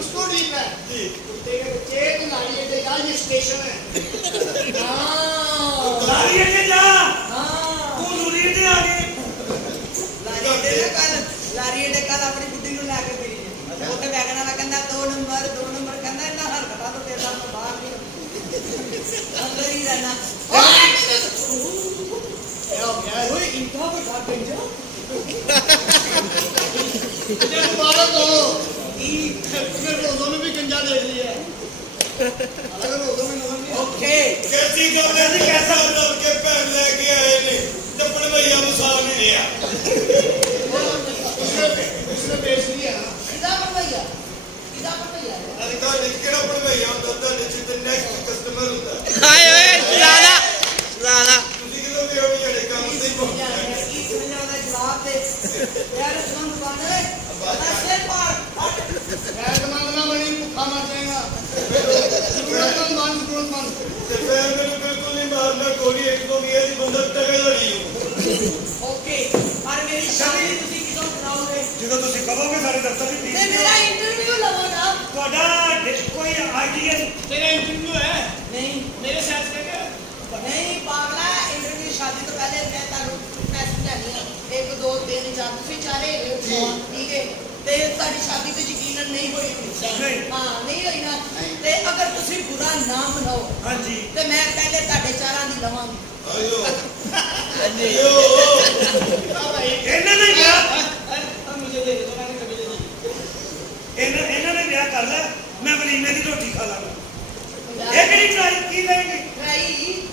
उसको ठीक है तेरे बच्चे तो नारियल के जा ये स्टेशन है नारियल के जा तू नारियल के आगे नारियल के कल अपनी बुढ़ी नु लेके गई है ओते वैगन वाला कहंदा 2 नंबर कहंदा इतना हरकता तो तेरा तो बाहर नहीं अंदर ही रहना ओए इनका बता देंगे मुझे मुबारक हो तुमने रोज़ों में भी गंजा देख लिया अलग रोज़ों में नजर नहीं ओके कैसी गल है जी कैसा लड़ के पैर लेके आए ने टप्पड़ भैया मुसाल नहीं लिया उसने बेच लिया किदा पर भैया अरे का केड़ा पड़ भैया होता नीचे ते नेक्स्ट कस्टमर होता हाय ओए सुनाना ਤੁਸੀਂ ਕਿਦੋਂ ਵੀ ਹੋ ਜਿਹੜੇ ਕੰਮ ਨਹੀਂ ਪਹੁੰਚਦੇ की दुनिया का जवाब दे यार सुन दुकान है सिर मार मांगना बड़ी भूखा मर जाएगा जरूरतमंद ਤੇ ਫਿਰ ਮੈਨੂੰ ਬਿਲਕੁਲ ਨਹੀਂ ਮਾਰਨਾ ਕੋਈ ਇੱਕ ਤੋਂ ਵੀ ਇਹ ਬੰਦਾ ਟਕੇ ਲੜੀ ओके और मेरी शादी ਤੁਸੀਂ ਕਿਦੋਂ ਕਰਾਓਗੇ ਜਦੋਂ ਤੁਸੀਂ ਕਹੋਗੇ ਸਾਡੇ ਦਫ਼ਤਰ ਦੀ ਤੇ ਮੇਰਾ ਇੰਟਰਵਿਊ ਲਵੋ ਨਾ ਤੁਹਾਡਾ ਕੋਈ ਆਈਡੀਆ तेरा इंटरव्यू है नहीं मेरे साथ से नहीं पागला इंटरव्यू शादी तो पहले मैं तारू पैसे लेनी है 1 2 3 4 ਤੁਸੀਂ ਚਾਰੇ ठीक है ਤੇ ਤੁਹਾਡੀ ਸ਼ਾਦੀ ਤੇ ਯਕੀਨਨ ਨਹੀਂ ਹੋਈ ਹਾਂ ਨਹੀਂ ਹੋਈ ਨਾ ਤੇ ਅਗਰ ਤੁਸੀਂ ਬੁਰਾ ਨਾ ਮਨਾਓ ਹਾਂਜੀ ਤੇ ਮੈਂ ਪਹਿਲੇ ਤੁਹਾਡੇ ਚਾਰਾਂ ਦੀ ਲਵਾਂਗੀ ਆਇਓ भाई ਇਹਨਾਂ ਨੇ ਕਿਹਾ अब मुझे दे दो मैंने कभी दे दी ਇਹਨਾਂ ਨੇ ਵਿਆਹ ਕਰ ਲਿਆ ਮੈਂ ਵਲੀਮੇ ਦੀ ਰੋਟੀ ਖਾ ਲਾਂਗਾ ਇਹ ਕਿਹੜੀ ਟਰਾਈ ਕੀ ਲੈਣਗੇ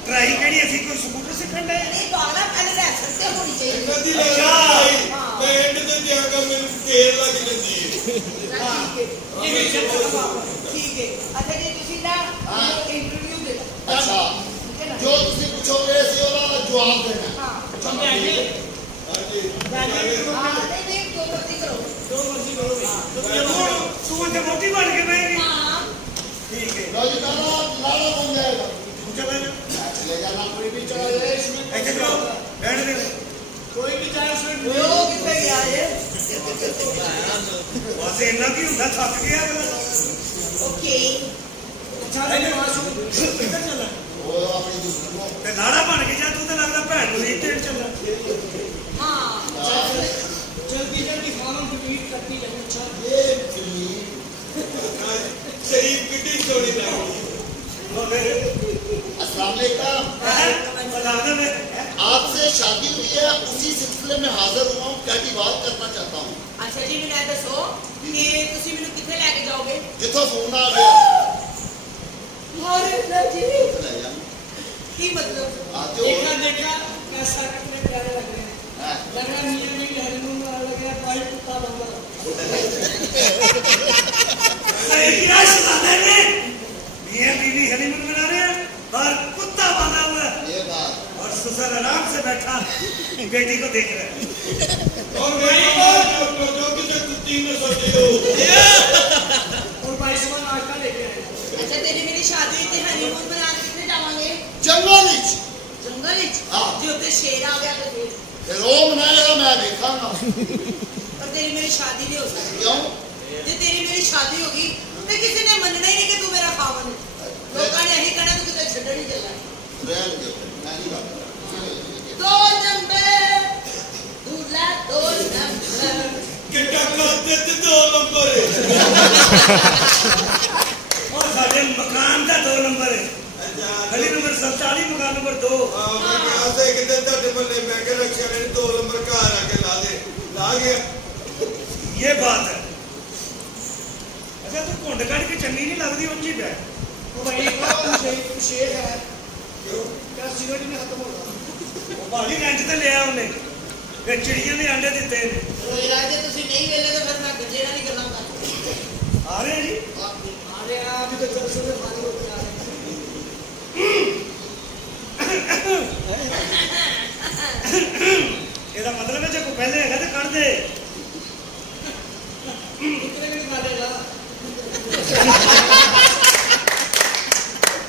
ਟਰਾਈ ਕਿਹੜੀ ਅਸੀਂ ਕੋਈ ਸਕੂਟਰ ਸਿੱਖਣ ਦੇ ਨਹੀਂ ਪਾਗਲਾ ਪਹਿਲੇ ਲਾਇਸੈਂਸ ਤੇ ਹੋਣੀ ਚਾਹੀਦੀ ਕਦੀ ਅੱਛਾ ਮੈਂ ਐਂਡ ਤੇ ਜਾਗਾ ਮੈਨੂੰ ਤੇਲ ਲੱਗ ਜਾਂਦੀ ਹੈ ठीक है अच्छा जी ਤੁਸੀਂ ਨਾ ਇੰਟਰਵਿਊ ਦੇ अच्छा जो तुसी पूछोगे सी ओदा जवाब देना हां मैं आगे ਹਾਂਜੀ हां नहीं जो मर्जी करो ਤੂੰ ਤੇ ਮੋਟੀ ਬਣ ਕੇ ਬੈਠੀ हां ठीक है रोज का लाड़ा बन जाएगा चले ले जाना कोई भी चला जाए इसमें ऐसे करो बैठ दे कोई भी चाहे उसमें वो कितने गया ये बस इतना की ਹੁੰਦਾ थक गया ओके अच्छा लेकिन मासूम किधर चला वो अपनी दूसरी को ਤੇ ਲਾੜਾ ਬਣ ਕੇ ਜਾ ਤੂੰ ਤੇ ਲੱਗਦਾ ਭੈਣ ਨੂੰ ਰੀਟ ਟੇਟ ਚੱਲਦਾ हां जल्दी जल्दी फॉर्म कंप्लीट करती है अच्छा ये शरीफ कितनी छोड़ी लगती अस्सलाम वालेकुम आपसे शादी हुई है उसी सिलसिले में हाजिर हुआ हूँ क्या बात करना चाहता हूँ अच्छा जी मैंने दसो कि तुसी मेनू किथे लेके जाओगे जिथों फोन आ गया अरे नहीं जी ले जा की मतलब आते हो देखा कैसा कितने प्यारे लग रहे हैं लग रहा मियां में हनीमून वाला लग रहा पाइप कुत्ता बंदा क्या सुनाते हैं मियां बीवी हनीमून मना रहे हैं और कुत्ता बांधा हुआ है ये बात और ससुर आराम से बैठा बेटी को देख रहा है और बेटी जो किसी कुत्ती में सोती हो और बाईसवां नाश्ता लेके आए अच्छा तेरी मेरी शादी हुई थी हनीमून मनाने किथे जावांगे जंगल विच जंगल विच हां जे उत्ते शेर आ गया तो फिर वो मनाएगा मैं देखांगा पर तेरी मेरी शादी नहीं हो सकती क्यों जे तेरी मेरी शादी होगी तो किसी ने मनना ही नहीं कि तू मेरा खावन है लोगों ने यही कहना तू किते छड्डण ही चला रहन दो मैं नहीं बात दो नंबर दूल्हा दो नंबर कितना करते थे 2 नंबर और साडे मकान का 2 नंबर है गली नंबर 47 मकान नंबर 2 मैं कहा से कितने तक बल्ले मैं के रक्षा ने 2 नंबर घर आके ला दे ला गया ये बात है अच्छा तू घुंड कट के चंगी नहीं लगती उंची पे भाई को शेर है क्या सिगरेट में खत्म होगा भाजी रेंट ते लिया उन्हें फिर चिड़िया ने अंडे दिते ने तो इलाज जे तुसी नहीं वेले तो फिर मैं गंजे नाल ही गल्लां कर आ रहे हैं जी अरे आप तो जब से खाली होते आ रहे ਇਹਦਾ ਮਤਲਬ ਹੈ ਜੇ ਕੋਈ ਪਹਿਲੇ ਹੈਗਾ ਤੇ ਕੱਢ ਦੇ कितने भी खा लेगा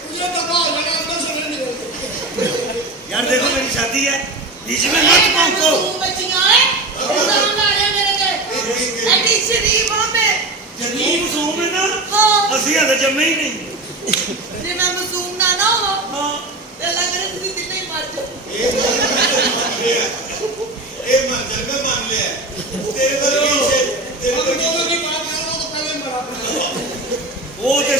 मुझे तो कहा मैंने अंदर से नहीं निकलते यार देखो मेरी शादी है बीच में मत पहुंचो तू बच्चियां तेरे वर्गी तेरे हम वर्गी दोनों की बात कर रहा हूँ तो पहले मरा वो ते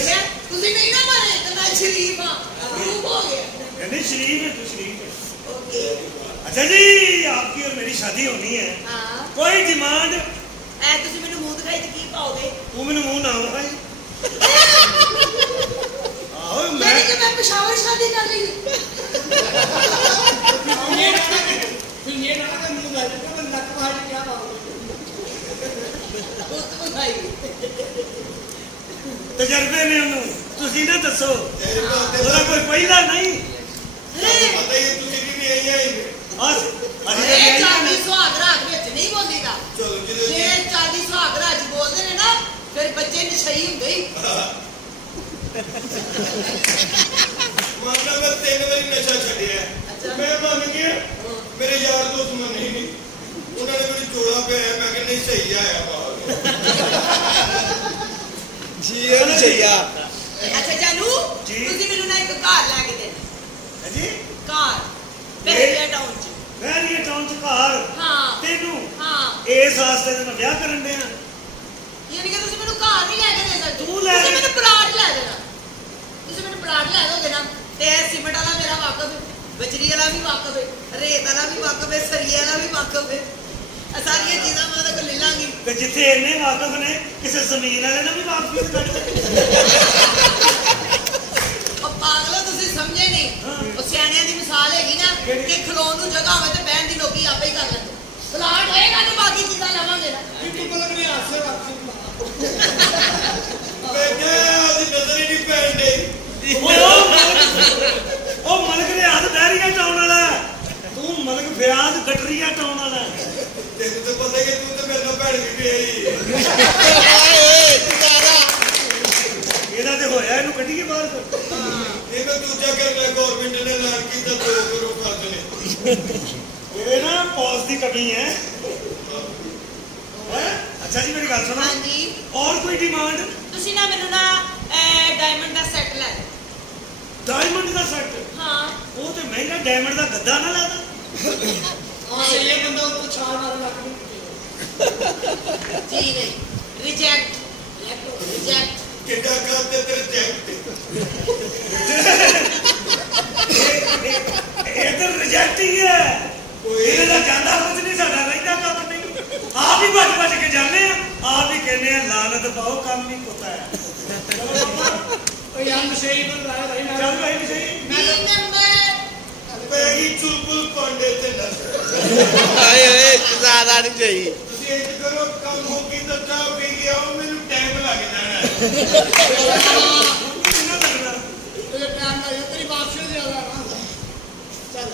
ਤੁਸੀਂ ਨਹੀਂ ਨਾ ਮਾਰੇ ਤੇ ਮੈਂ ਸ਼ਰੀਫ ਹਾਂ ਪ੍ਰੂਫ ਹੋ ਗਿਆ कहने शरीफ है तू शरीफ है। ਓਕੇ अच्छा जी आपकी और मेरी शादी होनी है ਹਾਂ कोई डिमांड ਐ ਤੁਸੀਂ ਮੈਨੂੰ ਮੂੰਹ ਦਿਖਾਈ ਤੇ ਕੀ ਪਾਓਗੇ तू मैंने मुंह ना दिखाई आओ मैं ਯਾਨੀ ਕਿ ਮੈਂ ਪਿਸ਼ਾਵਰ ਸ਼ਾਦੀ ਕਰ ਲਈ फिर ये ना कि मुंह गाड़ी का नक बाहर क्या बात ਉਹ ਤਾਂ ਭਾਈ तजर्बे ने ਉਹਨੂੰ ਤੁਸੀਂ ਨਾ ਦੱਸੋ ਤੇਰੇ ਬਾਤੇ ਉਹਦਾ ਕੋਈ ਪਹਿਲਾ ਨਹੀਂ ਪਤਾ ਹੀ ਤੁਸੀਂ ਵੀ ਨਹੀਂ ਆਈਆਂ ਹੀ ਅਸ ਇਹ ਚਾਂਦੀ ਸੁਹਾਗ ਰਾਗ ਵਿੱਚ ਨਹੀਂ ਬੋਲੀਦਾ ਚਲੋ ਜਦੋਂ ਜੇ ਚਾਂਦੀ ਸੁਹਾਗ ਰਾਜ ਬੋਲਦੇ ਨੇ ਨਾ ਫਿਰ ਬੱਚੇ ਨਸ਼ਈ ਹੁੰਦੇ ਹੀ ਮਾਨਾ ਮੈਂ 3 ਵਾਰੀ ਨਸ਼ਾ ਛੱਡਿਆ ਮੈਂ ਮੰਨ ਗਿਆ ਮੇਰੇ ਯਾਰ ਦੋਸਤ ਮੰਨੇ ਹੀ ਨਹੀਂ ਉਹਨਾਂ ਨੇ ਮੈਨੂੰ ਜੋੜਾ ਪਿਆ ਮੈਂ ਕਿਹਾ ਨਹੀਂ ਸਹੀ ਆਇਆ ਬਾਹਰ ਅੱਛਾ ਜਾਨੂ ਜੀ। ਤੁਸੀਂ ਮੈਨੂੰ ਨਾ ਇੱਕ ਘਰ ਲੈ ਕੇ ਦੇਣਾ ਹਾਂਜੀ ਘਰ ਬਹਿਰੀਆ ਟਾਊਨ ਚ ਵੈਰੀਏ ਟਾਊਨ ਚ ਘਰ ਹਾਂ ਤੈਨੂੰ ਹਾਂ ਇਸ ਵਾਸਤੇ ਤਾਂ ਮੈਂ ਵਿਆਹ ਕਰਨ ਦੇ ਆ ਯਾਨੀ ਕਿ ਤੁਸੀਂ ਮੈਨੂੰ ਘਰ ਨਹੀਂ ਲੈ ਕੇ ਦੇ ਸਕਦੇ ਤੂੰ ਲੈ ਤੁਸੀਂ ਮੈਨੂੰ ਪਲਾਟ ਲੈ ਦੇਣਾ ਤੁਸੀਂ ਮੈਨੂੰ ਪਲਾਟ ਲੈ ਦੋਗੇ ਨਾ ਤੇ ਇਹ ਸੀਮੈਂਟ ਵਾਲਾ ਮੇਰਾ ਵਾਕਫ ਹੈ ਬਜਰੀ ਵਾਲਾ ਵੀ ਵਾਕਫ ਹੈ ਰੇਤ ਵਾਲਾ ਵੀ ਵਾਕਫ ਹੈ ਸਰੀਏ ਵਾਲਾ ਵੀ ਵਾਕਫ ਹੈ ਇਹ ਸਾਰੀਆਂ ਚੀਜ਼ਾਂ ਮੈਂ ਉਹਦੇ ਕੋਲ ਲੈ ਲਾਂਗੀ ਤੇ ਜਿੱਥੇ ਇੰਨੇ ਵਾਕਫ ਨੇ ਕਿਸੇ ਜ਼ਮੀਨ ਵਾਲੇ ਨਾਲ ਵੀ ਵਾਕਫੀਅਤ ਕੱਢ ਦੇ ਉਹ ਪਾਗਲੋ ਤੁਸੀਂ ਸਮਝੇ ਨਹੀਂ ਉਹ ਸਿਆਣਿਆਂ ਦੀ ਮਿਸਾਲ ਹੈਗੀ ਨਾ ਕਿ ਖਲੋਣ ਨੂੰ ਜਗ੍ਹਾ ਹੋਵੇ ਤੇ ਬਹਿਣ ਦੀ ਲੋਕੀ ਆਪੇ ਹੀ ਕਰ ਲੈਂਦੇ ਪਲਾਟ ਹੋਏਗਾ ਤਾਂ ਬਾਕੀ ਚੀਜ਼ਾਂ ਲਵਾਂਗੇ ਨਾ तू पलक नहीं हाथ से वापसी ਮੈਂ ਕਿਹਾ ਉਹਦੀ ਨਜ਼ਰ ਹੀ ਨਹੀਂ ਪੈਣ ਡਈ ਉਹ ਮਲਕ ਦੇ ਹੱਥ ਬਹਿਰੀਆ ਟਾਊਨ ਵਾਲਾ ਤੂੰ ਮਲਕ ਫਿਆਜ਼ ਗਟਰੀਆ ਟਾਊਨ ਵਾਲਾ ਤੈਨੂੰ ਤਾਂ ਪਤਾ ਕਿ ਤੂੰ ਤਾਂ ਮੇਰੇ ਨਾਲ ਭੈਣ ਵੀ ਆਈ ਇਹਦਾ ਤੇ ਹੋਇਆ ਇਹਨੂੰ ਕੱਢੀਏ ਬਾਹਰ ਇਹ ਤਾਂ ਦੂਜਾ ਕਰ ਲੈ ਗਵਰਨਮੈਂਟ ਨੇ ਐਲਾਨ ਕੀਤਾ 2 ਕਰੋੜ ਖਰਚ ਨੇ ਇਹ ਨਾ ਪੌਸ ਦੀ ਕਮੀ ਹੈ ਅੱਛਾ ਜੀ ਮੇਰੀ ਗੱਲ ਸੁਣੋ ਹਾਂਜੀ ਔਰ ਕੋਈ ਡਿਮਾਂਡ ਤੁਸੀਂ ਨਾ ਮੈਨੂੰ ਨਾ ਡਾਇਮੰਡ ਦਾ ਸੈੱਟ ਲੈ ਦਿਓ ਡਾਇਮੰਡ ਦਾ ਸੈੱਟ ਹਾਂ ਉਹ ਤੇ ਮਹਿੰਗਾ ਡਾਇਮੰਡ ਦਾ ਗੱਦਾ ਨਾ ਲਾਦਾ हाँ ये बंदा उसको छाल मार लग ਜੀ ਨਹੀਂ ਰਿਜੈਕਟ ਕਿੱਡਾ ਕਰਦੇ ਤੇਰੇ ਚੈੱਕ ਤੇ ਇਧਰ ਰਿਜੈਕਟ ਹੀ ਹੈ ਇਹਦੇ ਦਾ ਜਾਂਦਾ ਕੁਝ ਨਹੀਂ ਸਾਡਾ ਰਹਿੰਦਾ ਕੰਮ ਨਹੀਂ ਆਪ ਹੀ ਭੱਜ ਕੇ ਜਾਂਦੇ ਆ ਆਪ ਹੀ ਕਹਿੰਦੇ ਆ ਲਾਨਤ ਪਾਓ ਕੰਮ ਨਹੀਂ ਪਤਾ ਹੈ तो यार मशेरी बन रहा है भाई ਚੱਲ ਭਾਈ ਸਹੀ ਬੀ ਨੰਬਰ ਪੈਗੀ ਚੁਲਬੁਲ ਪਾਂਡੇ ਤੇ ਨਾ ਤੁਸੀਂ ਇਹ ਕਰੋ ਕੰਮ ਹੋ ਗਈ ਤਾਂ ਚਾਹ ਪੀ ਗਿਆ ਉਹ ਮੈਨੂੰ ਟਾਈਮ ਲੱਗ ਜਾਣਾ ਹੈ ਕਿੰਨਾ ਲੱਗਣਾ तो ये टाइम लगे तेरी वापसी ज्यादा ना चल